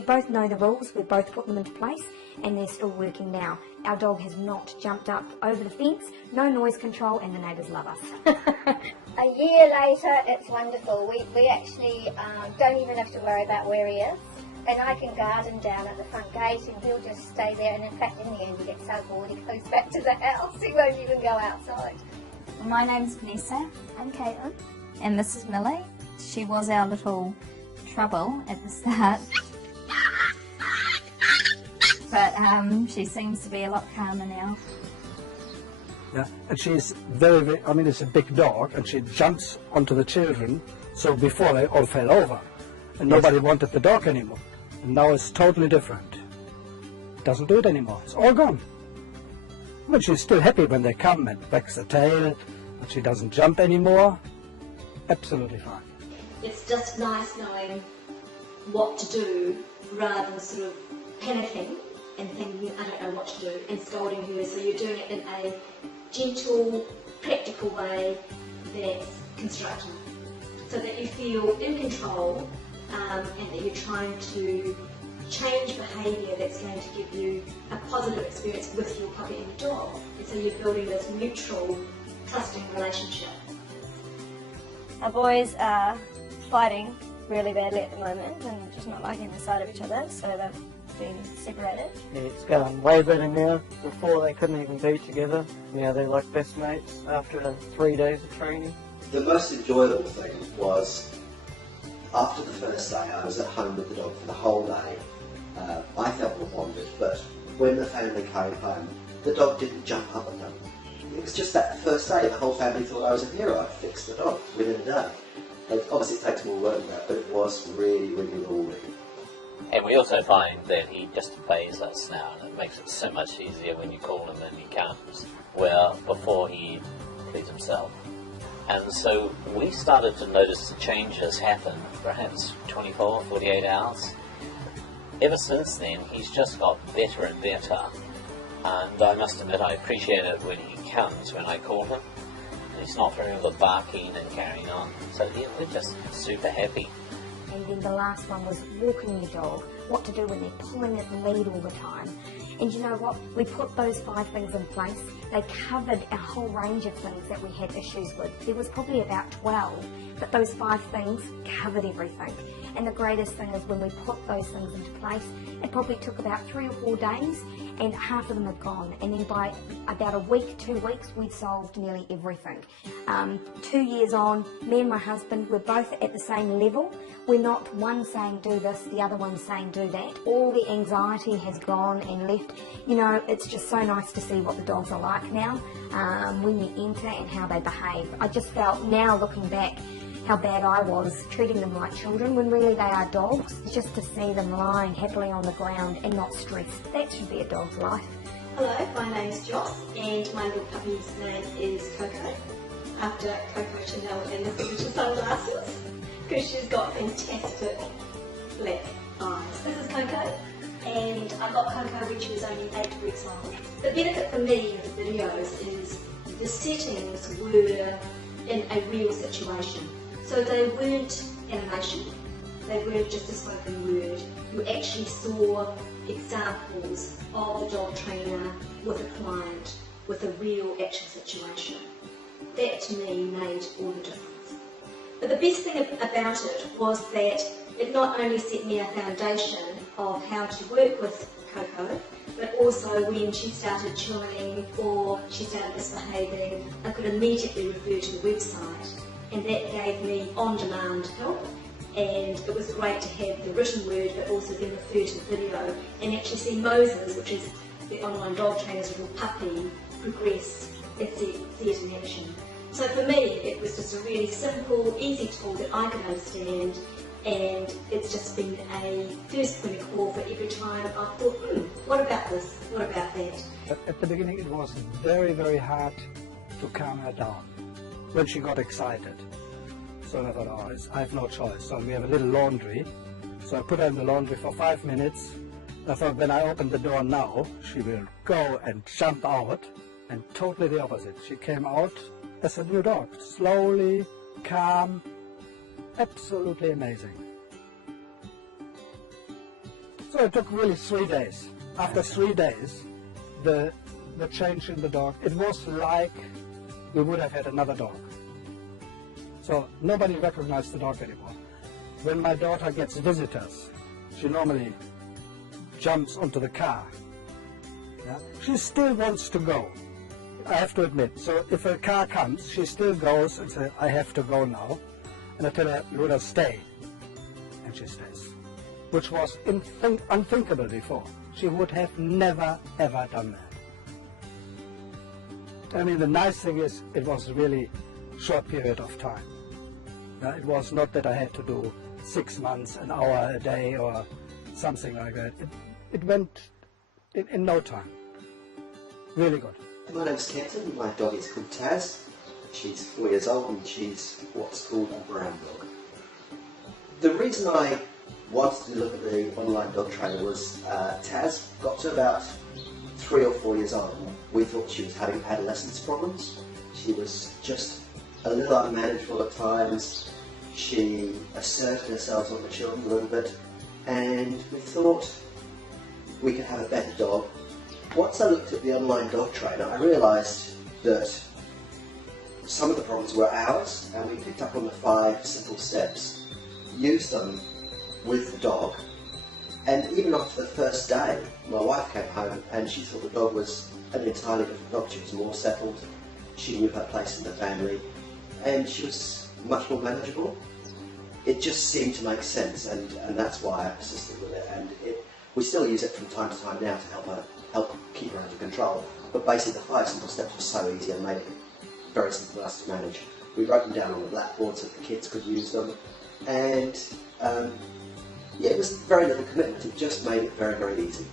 we both know the rules, we both put them into place, and they're still working now. Our dog has not jumped up over the fence, no noise control, and the neighbours love us. A year later, it's wonderful. We actually don't even have to worry about where he is. And I can guard him down at the front gate and he'll just stay there. And in fact, in the end, he gets so bored, he goes back to the house. He won't even go outside. My name's Vanessa. I'm Caitlin. And this is Millie. She was our little trouble at the start. But she seems to be a lot calmer now. Yeah, and she's very, I mean, it's a big dog, and she jumps onto the children, so before they all fell over, and nobody wanted the dog anymore. And now it's totally different. Doesn't do it anymore, it's all gone. But she's still happy when they come and wags the tail, but she doesn't jump anymore. Absolutely fine. It's just nice knowing what to do rather than sort of panicking and thinking, I don't know what to do, and scolding her. So you're doing it in a gentle, practical way that's constructive, so that you feel in control and that you're trying to change behaviour that's going to give you a positive experience with your puppy and your dog. And so you're building this mutual, trusting relationship. Our boys are fighting really badly at the moment and just not liking the sight of each other, so they've been separated. It's going way better now. Before they couldn't even be together. Now they're like best mates after 3 days of training. The most enjoyable thing was after the first day I was at home with the dog for the whole day. I felt more bonded, but when the family came home, the dog didn't jump up at them. It was just that first day the whole family thought I was a hero. I fixed the dog within a day. And obviously it takes more work than that, but it was really, really rewarding. And we also find that he just obeys us now, and it makes it so much easier when you call him and he comes, where before he please himself. And so we started to notice the changes happen, perhaps 24, 48 hours. Ever since then, he's just got better and better. And I must admit, I appreciate it when he comes, when I call him. He's not very all the barking and carrying on. So yeah, we're just super happy. And then the last one was walking your dog, what to do when they're pulling at the lead all the time. And you know what? We put those 5 things in place. They covered a whole range of things that we had issues with. There was probably about 12, but those 5 things covered everything. And the greatest thing is when we put those things into place, it probably took about 3 or 4 days and half of them had gone. And then by about a week, 2 weeks, we'd solved nearly everything. 2 years on, me and my husband, we're both at the same level. We're not one saying do this, the other one saying do that. All the anxiety has gone and left. You know, it's just so nice to see what the dogs are like now when you enter and how they behave. I just felt now looking back how bad I was treating them like children when really they are dogs. Just to see them lying happily on the ground and not stressed, that should be a dog's life. Hello, my name's Joss and my little puppy's name is Coco, after Coco Chanel and the signature sunglasses, because she's got fantastic black eyes. This is Coco, and I got Coco when she was only 8 weeks old. The benefit for me of the videos is the settings were in a real situation. So they weren't animation, they weren't just a spoken word. You actually saw examples of the dog trainer with a client, with a real action situation. That to me made all the difference. But the best thing about it was that it not only set me a foundation of how to work with Coco, but also when she started chewing or she started misbehaving, I could immediately refer to the website, and that gave me on-demand help. And it was great to have the written word, but also then refer to the video and actually see Moses, which is the online dog trainer's little puppy, progress and see it in action. So for me, it was just a really simple, easy tool that I could understand, and it's just been a first point of call for every time I thought, what about this, what about that? At the beginning it was very, very hard to calm her down when she got excited. So I thought, oh, I have no choice. So we have a little laundry. So I put her in the laundry for 5 minutes. I thought when I open the door now, she will go and jump out, and totally the opposite. She came out as a new dog, slowly, calm, absolutely amazing. So it took really 3 days. After 3 days, the change in the dog, it was like we would have had another dog. So nobody recognized the dog anymore. When my daughter gets visitors, she normally jumps onto the car. Yeah? She still wants to go, I have to admit. So if a car comes, she still goes and says, I have to go now. And I tell her, Luda, stay. And she stays. Which was unthinkable before. She would have never, ever done that. I mean, the nice thing is, it was a really short period of time. It was not that I had to do 6 months, an hour a day, or something like that. It went in no time. Really good. My name's Kenton, my dog is called Taz. She's 4 years old and she's what's called a brown dog. The reason I wanted to look at the online dog trainer was Taz got to about 3 or 4 years old. We thought she was having adolescence problems. She was just a little unmanageable at times. She asserted herself on the children a little bit, and we thought we could have a better dog. Once I looked at the online dog trainer, I realised that some of the problems were ours, and we picked up on the 5 simple steps, used them with the dog, and even after the first day, my wife came home and she thought the dog was an entirely different dog. She was more settled, she knew her place in the family, and she was much more manageable. It just seemed to make sense, and that's why I persisted with it. And we still use it from time to time now to help keep her under control. But basically the 5 simple steps were so easy and made it very simple for us to manage. We wrote them down on the blackboard so the kids could use them, and yeah, it was very little commitment. It just made it very, very easy.